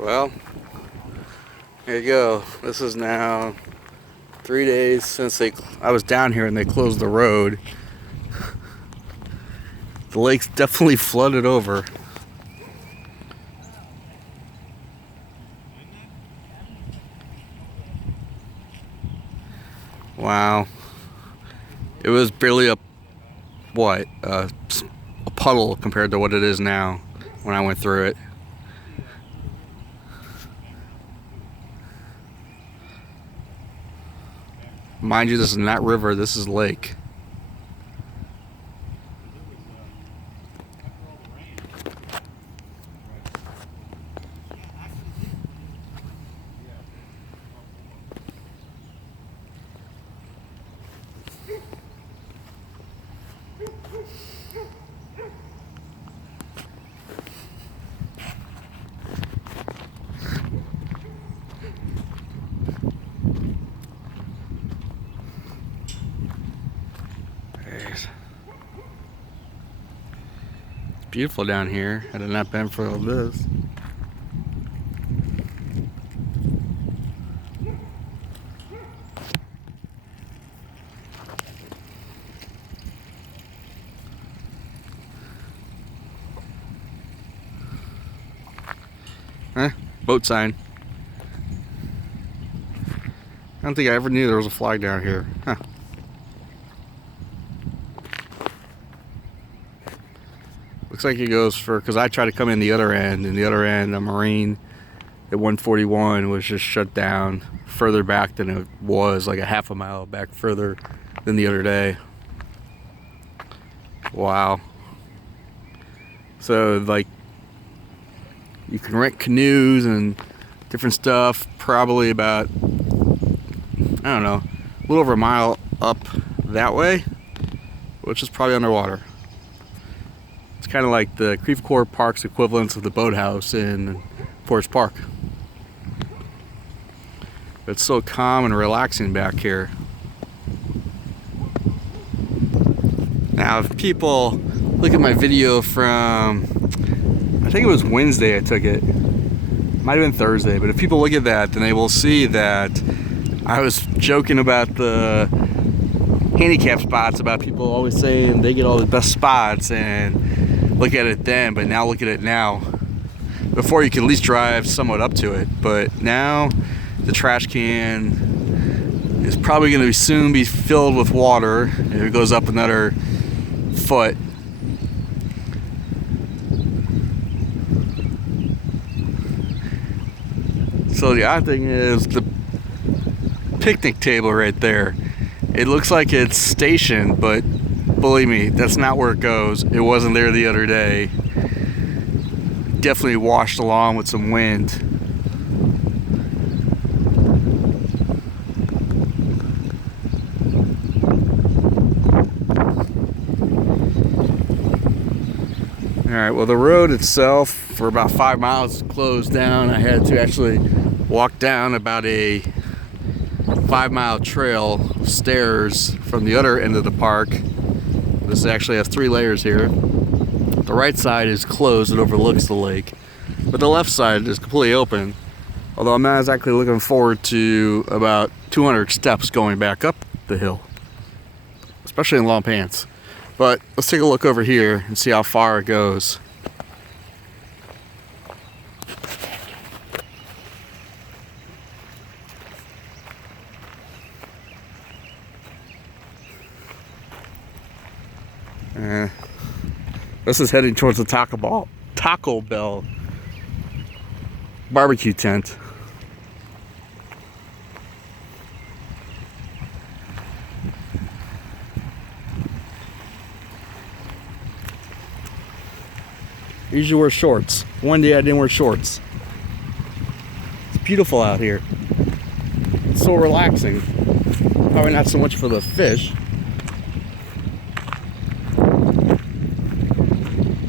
Well, here you go. This is now 3 days since I was down here and they closed the road. The lake's definitely flooded over. Wow. It was barely a puddle compared to what it is now when I went through it. Mind you, this is not river, this is lake. It's beautiful down here. Had it not been for all this. Boat sign. I don't think I ever knew there was a flag down here. Huh. Looks like it goes for, because I tried to come in the other end, and the other end, a Marine at 141 was just shut down further back than it was, like a half a mile back further than the other day. Wow. So, like, you can rent canoes and different stuff, probably about, I don't know, a little over a mile up that way, which is probably underwater. It's kind of like the Creve Park's equivalent of the boathouse in Forest Park. It's so calm and relaxing back here. Now, if people look at my video from, I think it was Wednesday I took it. Might have been Thursday, but if people look at that, then they will see that I was joking about the handicap spots, about people always saying they get all the best spots, and look at it then, but now look at it now. Before, you could at least drive somewhat up to it, but now the trash can is probably going to soon be filled with water if it goes up another foot. So the odd thing is the picnic table right there. It looks like it's stationed, but believe me, that's not where it goes. It wasn't there the other day. Definitely washed along with some wind. Alright, well, the road itself for about 5 miles closed down. I had to actually walk down about a 5-mile trail of stairs from the other end of the park. This actually has 3 layers here. The right side is closed, it overlooks the lake, but the left side is completely open, although I'm not exactly looking forward to about 200 steps going back up the hill, especially in long pants. But let's take a look over here and see how far it goes. This is heading towards the Taco Bell barbecue tent. I usually wear shorts. One day I didn't wear shorts. It's beautiful out here. It's so relaxing. Probably not so much for the fish.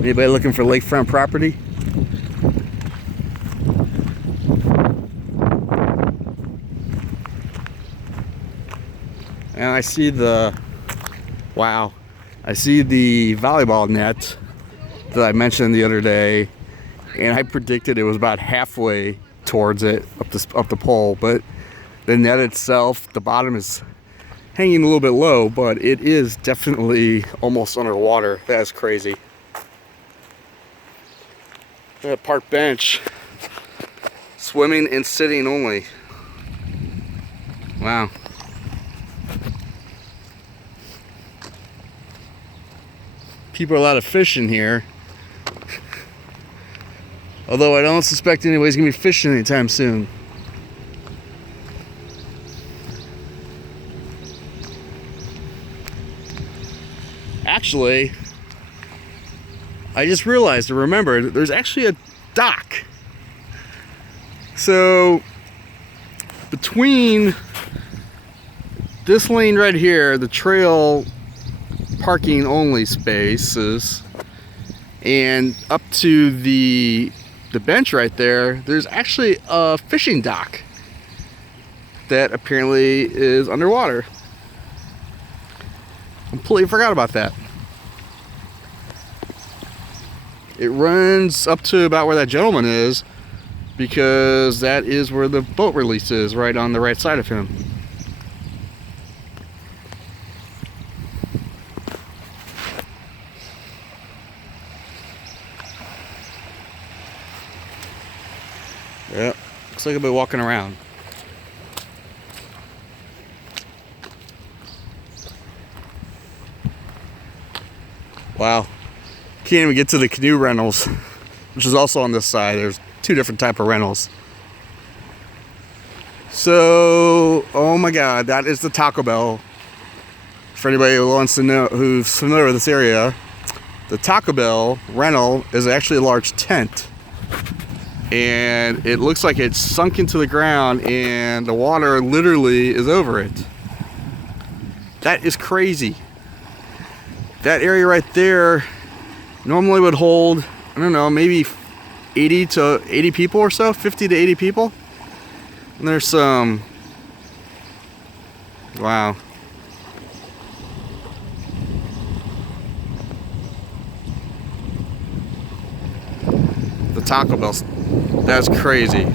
Anybody looking for lakefront property? And I see the volleyball net that I mentioned the other day and I predicted it was about halfway towards it up the pole, but the net itself, the bottom is hanging a little bit low, but it is definitely almost underwater. That's crazy. That park bench, swimming and sitting only. Wow. People are allowed to fish in here. Although I don't suspect anybody's gonna be fishing anytime soon. Actually, I just realized or remembered there's actually a dock. So between this lane right here, the trail parking only spaces, and up to the bench right there, there's actually a fishing dock that apparently is underwater. Completely forgot about that. It runs up to about where that gentleman is, because that is where the boat release is, right on the right side of him. Yep, looks like I've been walking around. Wow, can't even get to the canoe rentals, which is also on this side. There's two different type of rentals. So, oh my God, that is the Taco Bell. For anybody who wants to know, who's familiar with this area, the Taco Bell rental is actually a large tent. And it looks like it's sunk into the ground and the water literally is over it. That is crazy. That area right there normally would hold, I don't know, maybe 80 to 80 people or so, 50 to 80 people. And there's some, wow. The Taco Bell, that's crazy.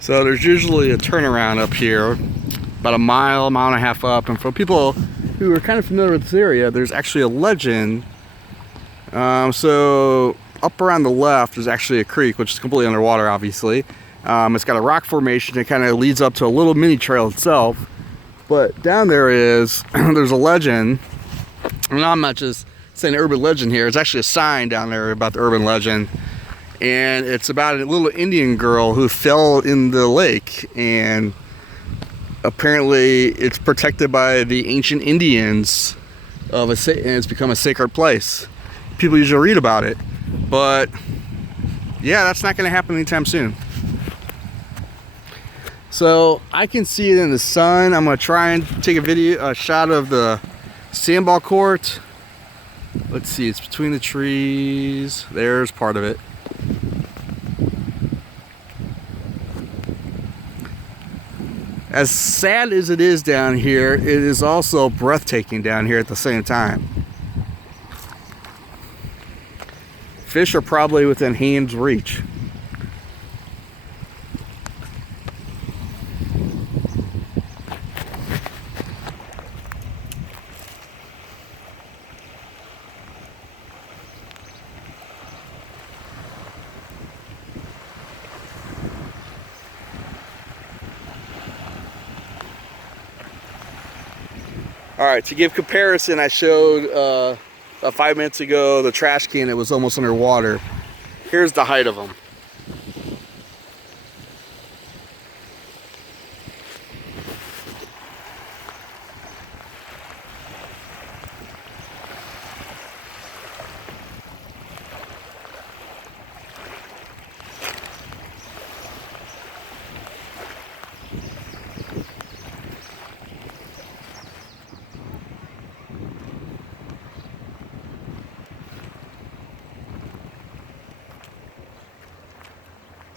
So there's usually a turnaround up here, about a mile and a half up. And for people who are kind of familiar with this area, there's actually a legend. So up around the left is actually a creek, which is completely underwater, obviously. It's got a rock formation that kind of leads up to a little mini trail itself. But down there is, there's a legend. And I'm not just saying urban legend here. It's actually a sign down there about the urban legend. And it's about a little Indian girl who fell in the lake, and apparently it's protected by the ancient Indians and it's become a sacred place. People usually read about it, but yeah, that's not going to happen anytime soon. So I can see it in the sun. I'm going to try and take a shot of the sandball court. Let's see, it's between the trees. There's part of it. As sad as it is down here, it is also breathtaking down here at the same time. Fish are probably within hand's reach. All right, to give comparison, I showed about 5 minutes ago the trash can that was almost underwater. Here's the height of them.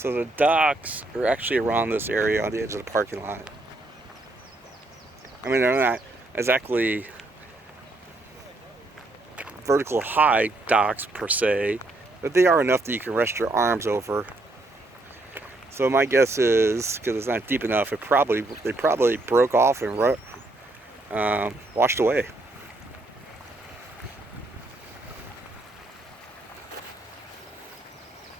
So the docks are actually around this area on the edge of the parking lot. I mean, they're not exactly vertical high docks per se, but they are enough that you can rest your arms over. So my guess is, because it's not deep enough, they probably broke off and washed away.